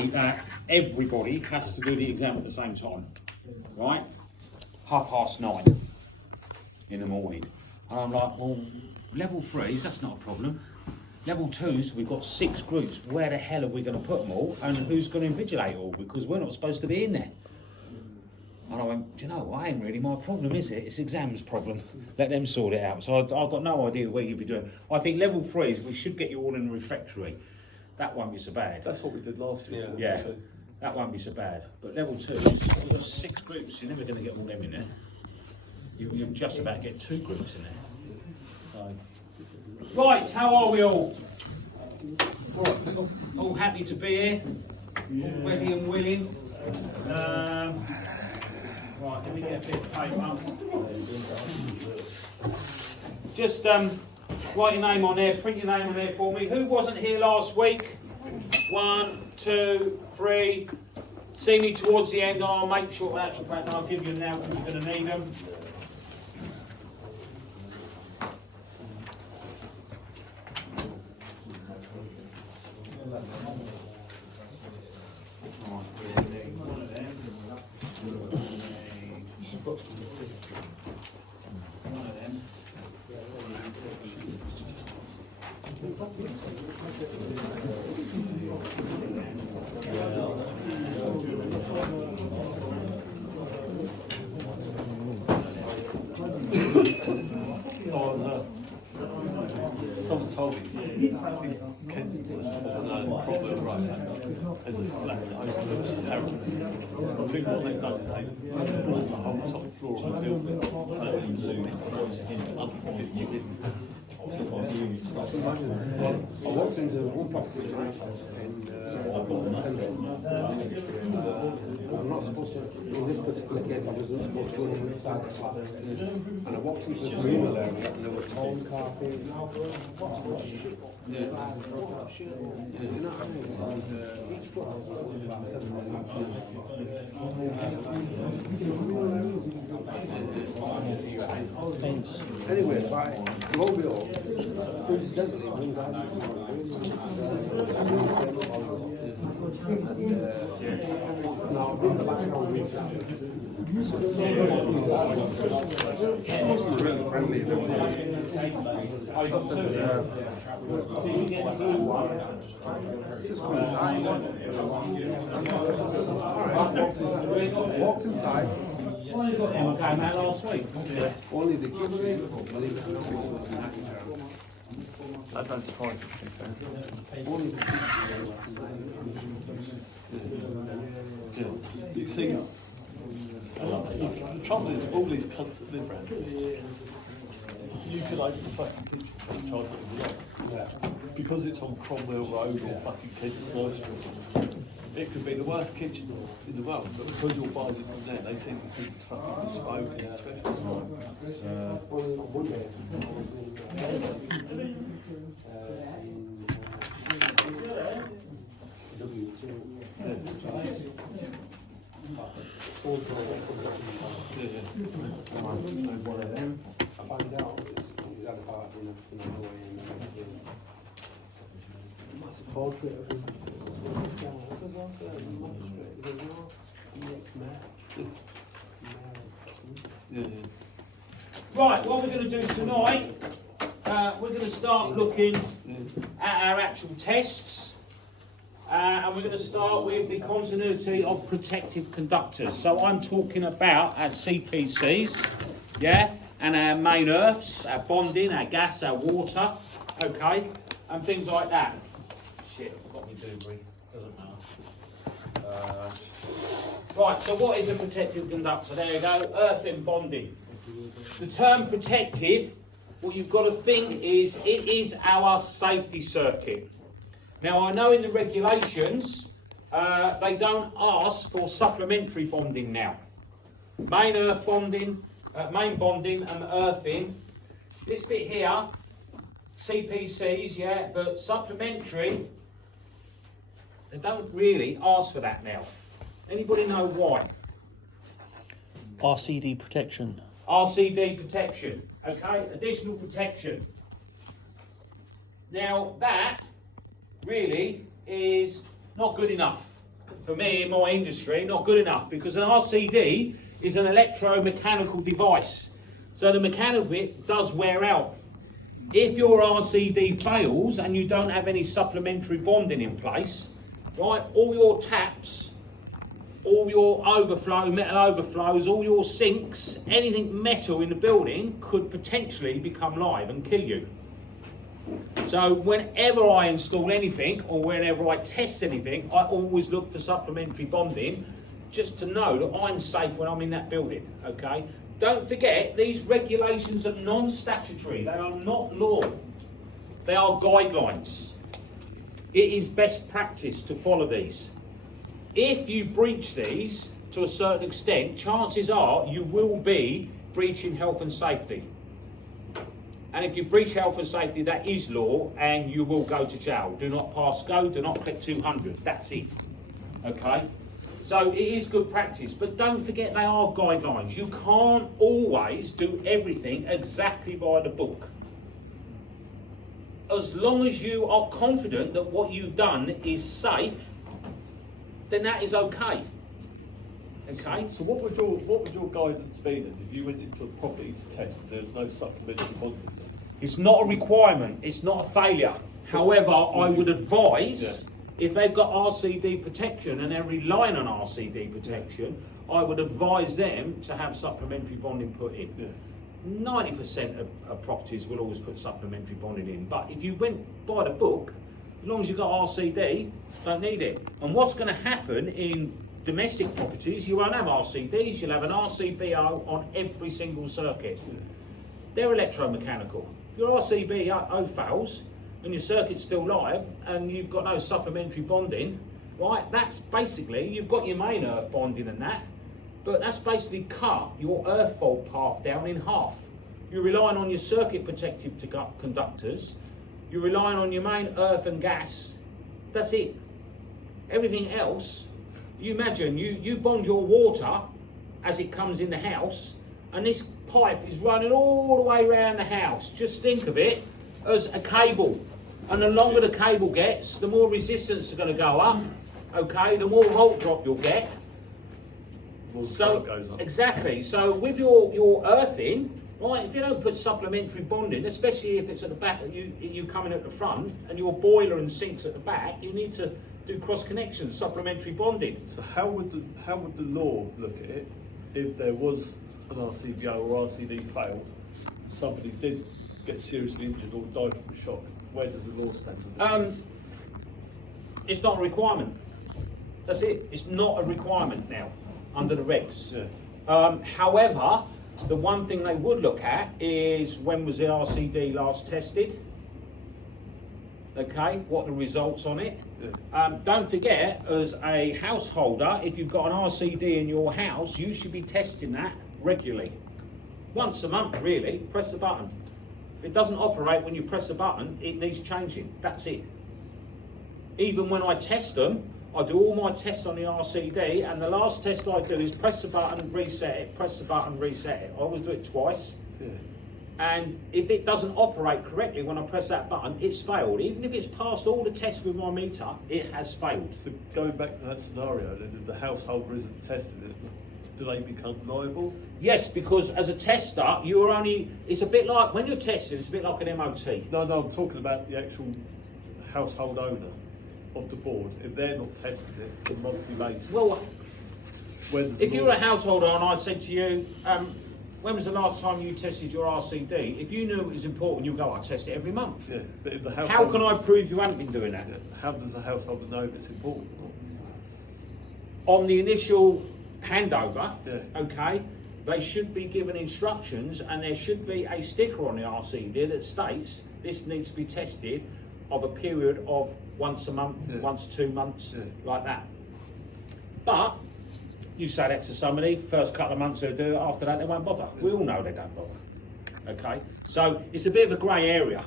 say that everybody has to do the exam at the same time, right? 9:30 in the morning. And I'm like, well, level 3s, that's not a problem. Level 2s, we've got 6 groups. Where the hell are we going to put them all? And who's going to invigilate all? Because we're not supposed to be in there. And I went, do you know what? Ain't really my problem, is it? It's exams' problem. Let them sort it out. So I've got no idea where you'd be doing. I think level 3s, we should get you all in the refectory. That won't be so bad. That's what we did last year. Yeah, that won't be so bad. But level 2s, we've got 6 groups. You're never going to get all them in there. You're just about to get 2 groups in there. Right, how are we all? All happy to be here? All ready and willing? Right, let me get a bit of paper. Just write your name on there, print your name on there for me. Who wasn't here last week? 1, 2, 3. See me towards the end, I'll make sure that actual fact, and I'll give you them now because you're going to need them. Someone told me Kensington Cromwell Road as a flat overlooks Harrods. I think what they've done is they've brought the whole top floor of the building totally into unfitting. I walked into one property in Central. I'm not supposed to, in this particular case, I wasn't supposed to go inside the flats. And I walked into the communal area and there were torn carpets. You know what I mean? Each foot was about 7 minutes. Anyway, by Global, coincidentally, one guy now in the background research. Really friendly. Walked inside. Last week. Only the kids, believe it or not, I don't surprise me, to be fair. only the You see, the trouble is, all these cunts that live around here, you could open the fucking kitchen and charge what you want. Because it's on Cromwell Road or fucking Kensington Street, it could be the worst kitchen in the world, but because you're buying it from there, they seem to think it's fucking bespoke and special style. one of them. I find out he's had a part in Norway and massive portrait of him. Right, what we're going to do tonight, we're going to start looking at our actual tests. And we're going to start with the continuity of protective conductors. So I'm talking about our CPCs, yeah, and our main earths, our bonding, our gas, our water, okay, and things like that. Shit, I forgot my doobry. Doesn't matter. Right, so what is a protective conductor? There you go, earthing bonding. The term protective, what you've got to think is, it is our safety circuit. Now, I know in the regulations, they don't ask for supplementary bonding now. Main earth bonding, main bonding and earthing. This bit here, CPCs, yeah, but supplementary, they don't really ask for that now. Anybody know why? RCD protection. RCD protection, okay, additional protection. Now, that really is not good enough. for me in my industry, not good enough, because an RCD is an electromechanical device. So the mechanical bit does wear out. If your RCD fails and you don't have any supplementary bonding in place, right, all your taps, all your overflow, metal overflows, all your sinks, anything metal in the building could potentially become live and kill you. So whenever I install anything or whenever I test anything, I always look for supplementary bonding just to know that I'm safe when I'm in that building, okay? Don't forget, these regulations are non-statutory, they are not law. They are guidelines. It is best practice to follow these. If you breach these to a certain extent, chances are you will be breaching health and safety. And if you breach health and safety, that is law and you will go to jail. Do not pass go, do not click 200, that's it. Okay? So it is good practice, but don't forget they are guidelines. You can't always do everything exactly by the book. As long as you are confident that what you've done is safe, then that is okay. Okay? So what would your guidance be then if you went into a property to test and there was no supplementary bonding? It's not a requirement, it's not a failure. However, I would advise, if they've got RCD protection and they're relying on RCD protection, I would advise them to have supplementary bonding put in. Yeah. 90% of properties will always put supplementary bonding in, but if you went by the book, as long as you've got RCD, don't need it. And what's going to happen in domestic properties, you won't have RCDs, you'll have an RCBO on every single circuit. They're electromechanical. If your RCBO fails and your circuit's still live and you've got no supplementary bonding, right, that's basically, you've got your main earth bonding and that, but that's basically cut your earth fault path down in half. You're relying on your circuit protective conductors, you're relying on your main earth and gas, that's it. Everything else, you imagine, you bond your water as it comes in the house, and this pipe is running all the way around the house. Just think of it as a cable. And the longer the cable gets, the more resistance is going to go up, okay? The more volt drop you'll get. So, Goes up. exactly. So with your earthing, right, if you don't put supplementary bonding, especially if it's at the back, you come in at the front, and your boiler and sinks at the back, you need to do cross connections, supplementary bonding. So how would the law look at it if there was an RCBO or RCD fail, somebody did get seriously injured or died from a shock? Where does the law stand on that? It's not a requirement. That's it. It's not a requirement now under the regs. Yeah. However, the one thing they would look at is when was the RCD last tested? Okay, what are the results on it? Yeah. Don't forget, as a householder, if you've got an RCD in your house, you should be testing that regularly. Once a month, really. Press the button. If it doesn't operate when you press the button, it needs changing. That's it. Even when I test them, I do all my tests on the RCD, and the last test I do is press the button, reset it, press the button, reset it. I always do it twice. Yeah. And if it doesn't operate correctly when I press that button, it's failed. Even if it's passed all the tests with my meter, it has failed. So going back to that scenario, then if the householder isn't testing it, do they become liable? Yes, because as a tester, you're only, it's a bit like, when you're testing, it's a bit like an MOT. No, I'm talking about the actual household owner of the board. If they're not testing it on a monthly basis, Well, where does the if law you were a stand? householder and I said to you, when was the last time you tested your RCD? If you knew it was important, you'd go, I test it every month. Yeah, but if the How householder, can I prove you haven't been doing that? Yeah, how does the householder know if it's important? On the initial handover, Yeah. okay, they should be given instructions, and there should be a sticker on the RCD that states this needs to be tested of a period of once a month, Yeah. once 2 months, Yeah. like that. But you say that to somebody, first couple of months they'll do it, after that they won't bother. We all know they don't bother. Okay, so it's a bit of a grey area.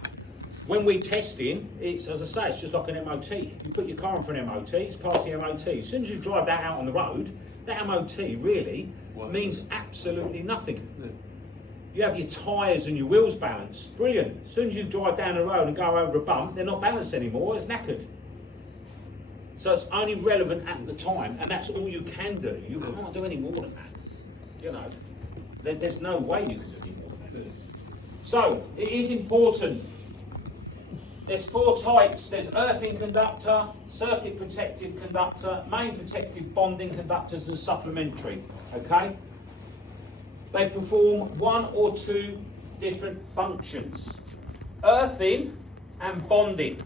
When we testing, it's, as I say, it's just like an MOT. You put your car in for an MOT, it's past the MOT. As soon as you drive that out on the road, that MOT really means absolutely nothing. Yeah. You have your tyres and your wheels balanced, brilliant. As soon as you drive down the road and go over a bump, they're not balanced anymore, it's knackered. So it's only relevant at the time, and that's all you can do. You can't do any more than that. You know, there's no way you can do any more than that. So it is important. There's 4 types. There's earthing conductor, circuit protective conductor, main protective bonding conductors, and supplementary. Okay? They perform 1 or 2 different functions. Earthing and bonding.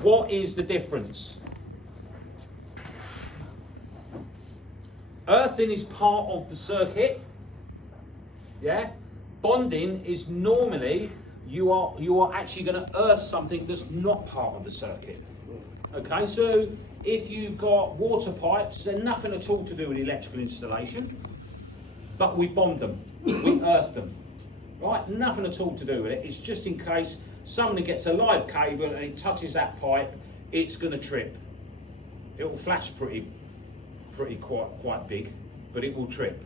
What is the difference? Earthing is part of the circuit. Yeah? Bonding is normally you are actually going to earth something that's not part of the circuit. Okay, so if you've got water pipes, they're nothing at all to do with electrical installation, but we bond them, we earth them, right? Nothing at all to do with it. It's just in case somebody gets a live cable and it touches that pipe, it's going to trip. It will flash quite big, but it will trip.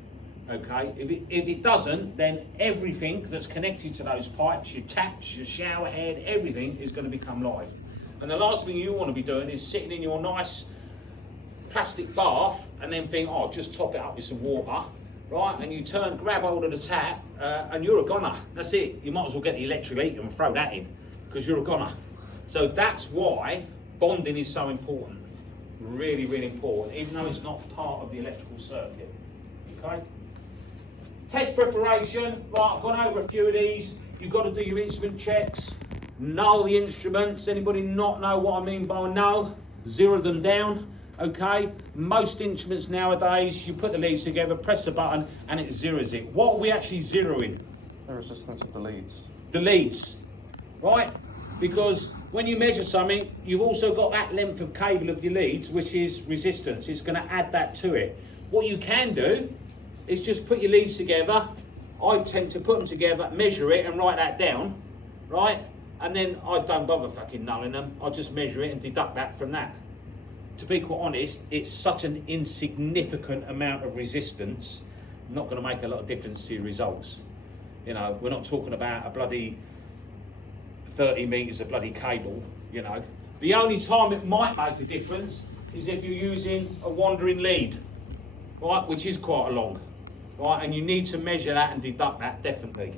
Okay, if it doesn't, then everything that's connected to those pipes, your taps, your shower head, everything is going to become live. And the last thing you want to be doing is sitting in your nice plastic bath and then think, oh, just top it up with some water, right? And you grab hold of the tap, and you're a goner. That's it. You might as well get the electric heater and throw that in, because you're a goner. So that's why bonding is so important. Really, really important, even though it's not part of the electrical circuit. Okay? Test preparation, right, I've gone over a few of these. You've got to do your instrument checks, null the instruments. Anybody not know what I mean by null? Zero them down, okay? Most instruments nowadays, you put the leads together, press the button, and it zeroes it. What are we actually zeroing? The resistance of the leads. The leads, right? Because when you measure something, you've also got that length of cable of your leads, which is resistance. It's going to add that to it. What you can do is just put your leads together. I tend to put them together, measure it and write that down, right? And then I don't bother fucking nulling them. I just measure it and deduct that from that. To be quite honest, it's such an insignificant amount of resistance, not going to make a lot of difference to your results. You know, we're not talking about a bloody 30 metres of bloody cable, you know. The only time it might make a difference is if you're using a wandering lead, right, which is quite a long. Right, and you need to measure that and deduct that, definitely.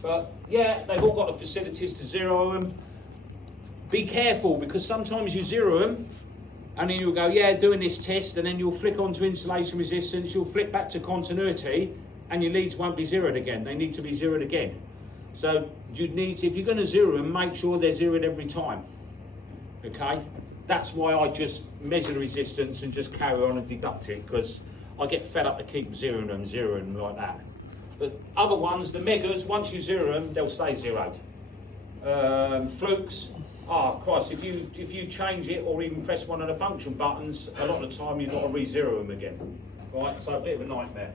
But yeah, they've all got the facilities to zero them. Be careful, because sometimes you zero them and then you'll go, yeah, doing this test, and then you'll flick onto insulation resistance, you'll flick back to continuity, and your leads won't be zeroed again. They need to be zeroed again. So you need to, if you're going to zero them, make sure they're zeroed every time. Okay? That's why I just measure the resistance and just carry on and deduct it, because I get fed up to keep zeroing them like that. But other ones, the megas, once you zero them, they'll stay zeroed. Flukes, Christ, if you change it or even press one of the function buttons, a lot of the time you've got to re-zero them again. Right, so a bit of a nightmare.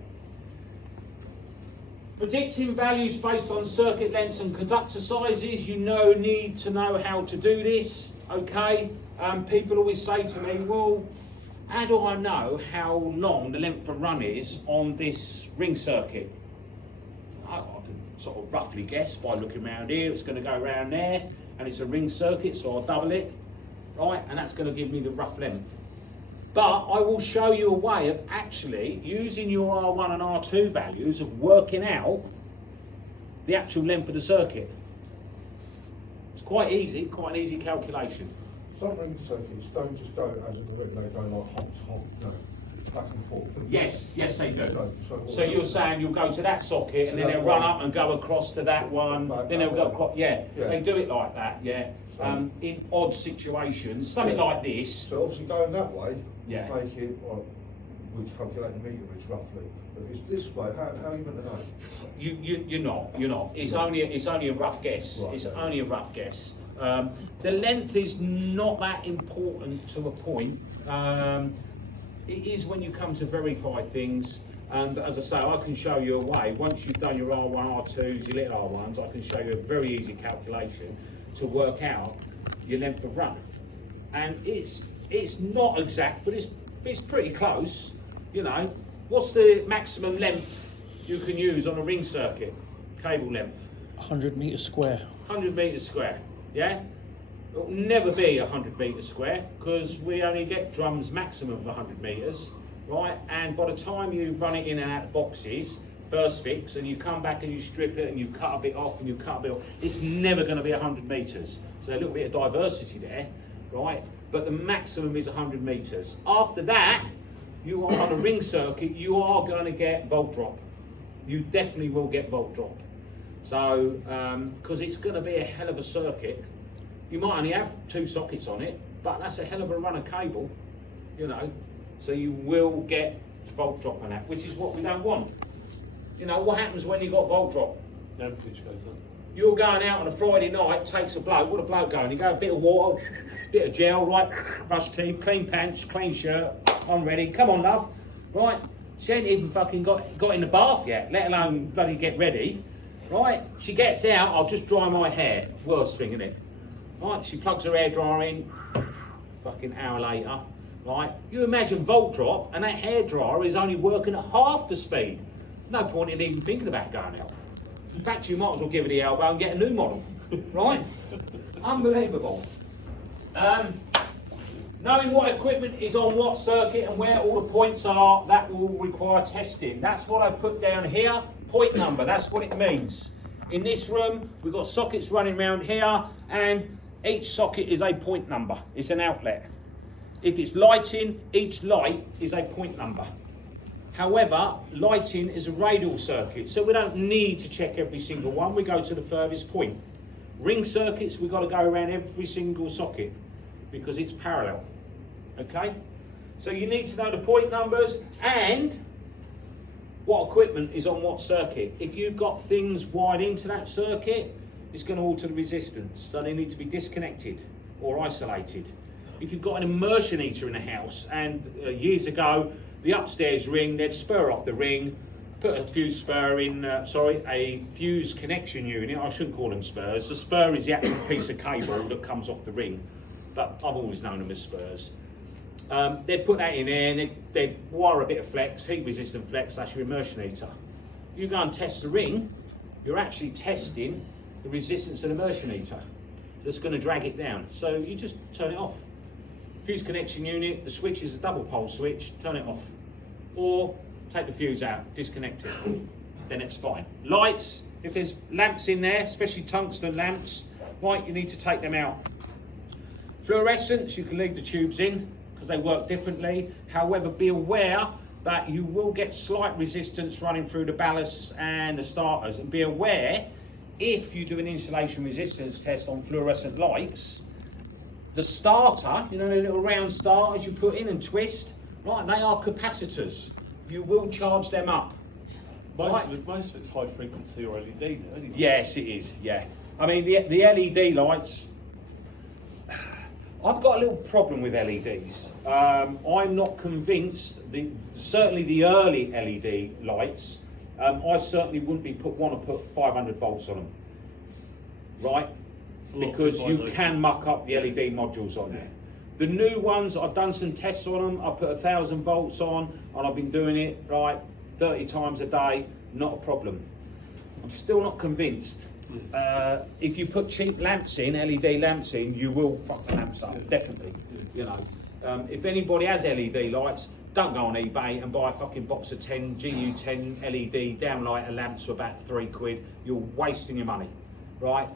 Predicting values based on circuit lengths and conductor sizes, you need to know how to do this, okay? People always say to me, well, how do I know how long the length of run is on this ring circuit? I can sort of roughly guess by looking around here. It's going to go around there, and it's a ring circuit, so I'll double it, right? And that's going to give me the rough length. But I will show you a way of actually using your R1 and R2 values of working out the actual length of the circuit. It's quite an easy calculation. Some ring circuits don't just go as a direct, they go like hop, no, back and forth. Yes, they do. So you're saying you'll go to that socket and then they'll run up and go across to that one, then they'll go across, yeah, they do it like that, yeah. In odd situations, something like this. So obviously going that way, Yeah. make it, we calculate the meterage roughly. But it's this way, how are you meant to know? You're not. It's only a rough guess. Right, It's okay. only a rough guess. The length is not that important to a point. It is when you come to verify things. But as I say, I can show you a way. Once you've done your R1, R2s, your little R1s, I can show you a very easy calculation to work out your length of run. And it's not exact, but it's pretty close. You know, what's the maximum length you can use on a ring circuit? Cable length? 100 metres square. 100 metres square, yeah? It'll never be 100 metres square because we only get drums maximum of 100 metres, right? And by the time you run it in and out of boxes, first fix, and you come back and you strip it and you cut a bit off and you cut a bit off, it's never going to be 100 metres. So a little bit of diversity there, right? But the maximum is 100 metres. After that, you are on a ring circuit, you are going to get volt drop. You definitely will get volt drop. So, because it's going to be a hell of a circuit. You might only have 2 sockets on it, but that's a hell of a run of cable, you know. So you will get volt drop on that, which is what we don't want. You know, what happens when you got volt drop? The amperage goes up. You're going out on a Friday night, takes a bloke, what a bloke going? You go a bit of water, bit of gel, right, brush teeth, clean pants, clean shirt, I'm ready, come on love, right? She ain't even fucking got in the bath yet, let alone bloody get ready, right? She gets out, I'll just dry my hair, worst thing, isn't it? Right, she plugs her hairdryer in, fucking hour later, right? You imagine volt drop and that hairdryer is only working at half the speed. No point in even thinking about going out. In fact, you might as well give it the elbow and get a new model, right? Unbelievable. Knowing what equipment is on what circuit and where all the points are, that will require testing. That's what I put down here, point number, that's what it means. In this room, we've got sockets running around here, and each socket is a point number, it's an outlet. If it's lighting, each light is a point number. However, lighting is a radial circuit, so we don't need to check every single one, we go to the furthest point. Ring circuits, we've got to go around every single socket because it's parallel, okay? So you need to know the point numbers and what equipment is on what circuit. If you've got things wired into that circuit, it's going to alter the resistance, so they need to be disconnected or isolated. If you've got an immersion heater in a house, and years ago, the upstairs ring, they'd spur off the ring, put a fuse spur in, a fuse connection unit, I shouldn't call them spurs. The spur is the actual piece of cable that comes off the ring, but I've always known them as spurs. They'd put that in there and they'd wire a bit of flex, heat resistant flex, that's your immersion heater. You go and test the ring, you're actually testing the resistance of the immersion heater that's going to drag it down. So you just turn it off. Fuse connection unit, the switch is a double pole switch, turn it off. Or take the fuse out, disconnect it, then it's fine. Lights, if there's lamps in there, especially tungsten lamps, right, you need to take them out. Fluorescents, you can leave the tubes in because they work differently. However, be aware that you will get slight resistance running through the ballasts and the starters, and be aware if you do an insulation resistance test on fluorescent lights, the starter, you know, the little round starters you put in and twist, right, they are capacitors. You will charge them up. Most of it's high frequency or LED now, anyway. Yes, it is, yeah. I mean, the LED lights, I've got a little problem with LEDs. I'm not convinced, certainly the early LED lights, I certainly wouldn't want to put 500 volts on them, right? Because you can muck up the LED modules on there. The new ones, I've done some tests on them, I put 1,000 volts on, and I've been doing it, right, 30 times a day, not a problem. I'm still not convinced. If you put cheap lamps in, LED lamps in, you will fuck the lamps up, definitely. You know, if anybody has LED lights, don't go on eBay and buy a fucking box of 10 GU10 LED downlighter lamps for about £3. You're wasting your money, right?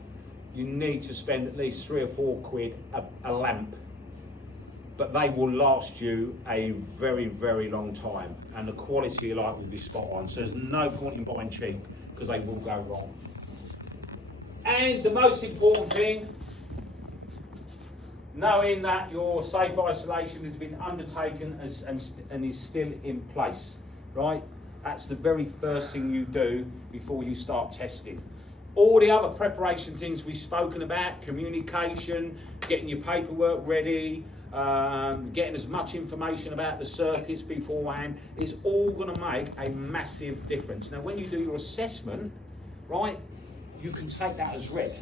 You need to spend at least £3 or £4 a lamp, but they will last you a very, very long time, and the quality of your light will be spot on. So there's no point in buying cheap because they will go wrong. And the most important thing, knowing that your safe isolation has been undertaken and is still in place, right? That's the very first thing you do before you start testing. All the other preparation things we've spoken about, communication, getting your paperwork ready, getting as much information about the circuits beforehand, is all going to make a massive difference. Now, when you do your assessment, right, you can take that as read,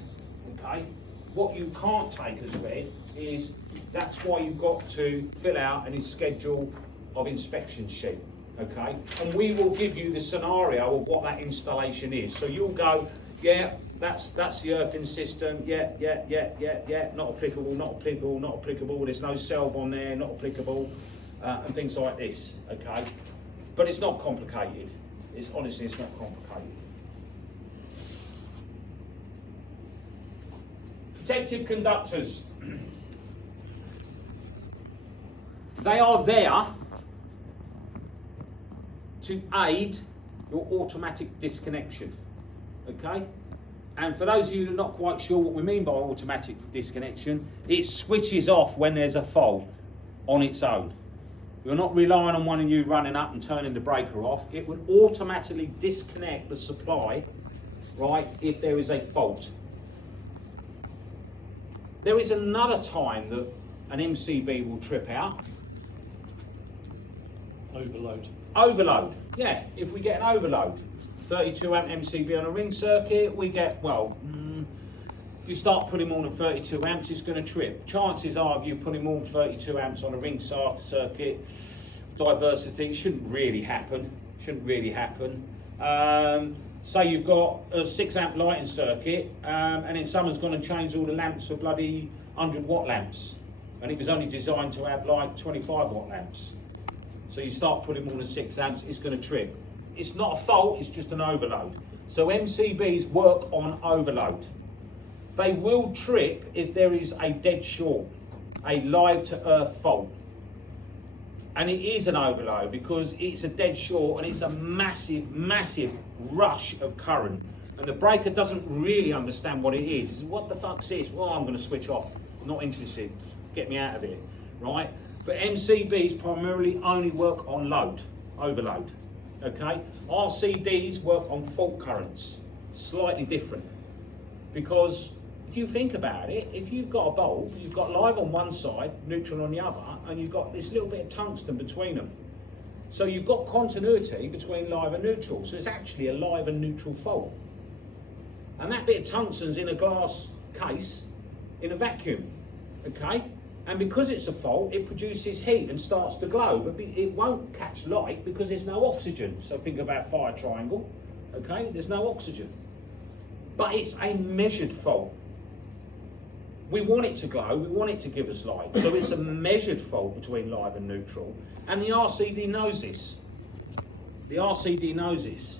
okay? What you can't take as read is, that's why you've got to fill out a schedule of inspection sheet, okay? And we will give you the scenario of what that installation is. So you'll go, Yeah, that's the earthing system. Yeah. Not applicable, not applicable, not applicable. There's no salve on there, not applicable, and things like this. Okay, but it's not complicated. It's honestly, it's not complicated. Protective conductors. They are there to aid your automatic disconnection. Okay? And for those of you who are not quite sure what we mean by automatic disconnection, it switches off when there's a fault on its own. You're not relying on one of you running up and turning the breaker off. It will automatically disconnect the supply, right, if there is a fault. There is another time that an MCB will trip out. Overload. Overload, yeah, if we get an overload. 32 amp MCB on a ring circuit, we get, well, you start putting more than 32 amps, it's going to trip. Chances are, if you putting more than 32 amps on a ring circuit, diversity shouldn't really happen. Say you've got a 6 amp lighting circuit, and then someone's gone and changed all the lamps for bloody 100 watt lamps, and it was only designed to have like 25 watt lamps. So you start putting more than 6 amps, it's going to trip. It's not a fault, it's just an overload. So MCBs work on overload. They will trip if there is a dead short, a live to earth fault. And it is an overload because it's a dead short and it's a massive, massive rush of current. And the breaker doesn't really understand what it is. It's, what the fuck's this? Well, I'm going to switch off. Not interested. Get me out of here, right? But MCBs primarily only work on load, overload. Okay? RCDs work on fault currents. Slightly different. Because if you think about it, if you've got a bulb, you've got live on one side, neutral on the other, and you've got this little bit of tungsten between them. So you've got continuity between live and neutral. So it's actually a live and neutral fault. And that bit of tungsten's in a glass case in a vacuum. Okay? And because it's a fault, it produces heat and starts to glow, but it won't catch light because there's no oxygen. So think of our fire triangle, okay? There's no oxygen. But it's a measured fault. We want it to glow, we want it to give us light. So it's a measured fault between live and neutral. And the RCD knows this. The RCD knows this.